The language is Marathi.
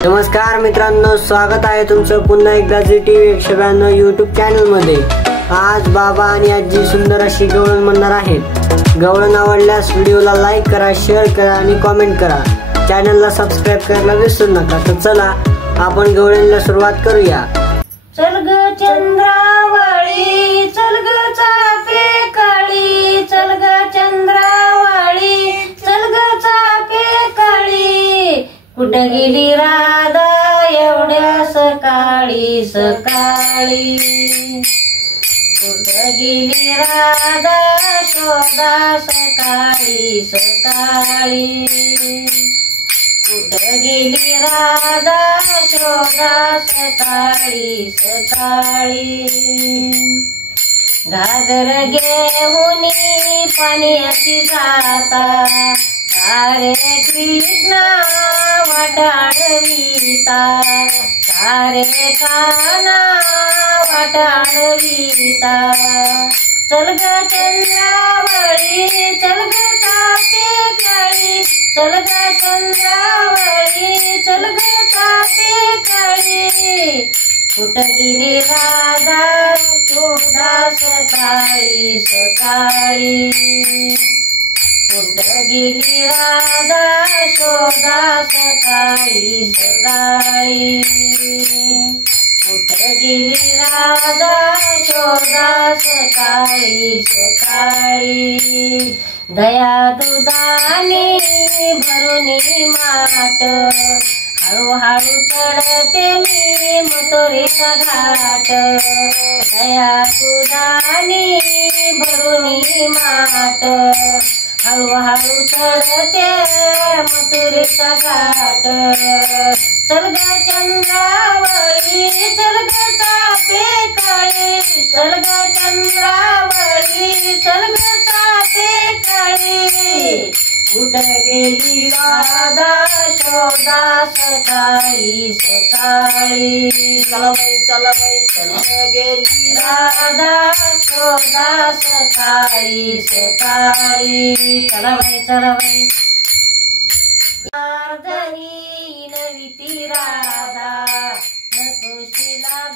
नमस्कार मित्रांनो, स्वागत आहे तुमचं पुन्हा एकदा जी टीव्ही 192 YouTube चॅनल मध्ये। आज बाबा आणि आजी सुंदर अशी गवळण म्हणणार आहेत। गवळण आवडल्यास व्हिडिओला लाईक करा, शेअर करा आणि कमेंट करा। चॅनलला सबस्क्राइब करायला विसरू नका। तर चला आपण गवळणीला सुरुवात करूया। चल ग चंद्रावळी, चल ग चाफे काळी, चल ग चंद्रावळी, चल ग चाफे काळी। कुठे गेली राधा एवढ्या सकाळी सकाळी, कुठे गेली राधा शोधा सकाळी सकाळी, कुठे गेली राधा शोधा सकाळी सकाळी। घागर घेऊनी पाण्याची जाता, सारे कृष्णा वाटाडवीता, सारे काना वाटाडवीता। चल ग चंद्रावळी, चल ग चाफे काळी, चल ग चंद्रावळी, चल ग चाफे काळी। कुठे गेली राधा शोधा सकाळी सकाळी, कुठे गेली राधा शोधा सकाळी सकाळी, कुठे गेली राधा शोधा सकाळी सकाळी। दया दुधानी भरुनी माट, हळूहळू चढते मी मथुरेचा घाट। दया दुधानी भरुनी माट, हळूहळू चढते मथुरेचा घाट। चल ग चंद्रावळी, चल ग चाफे काळी, चल ग चंद्रावळी, चल ग चाफे काळी। कुठे गेली राधा शोधा सकाळी सकाळी, चला बाई चला बाई, चल गेली राधा शोधा सकाळी सकाळी, चला बाई चला बाई। अर्धही नविती राधा नकोशीला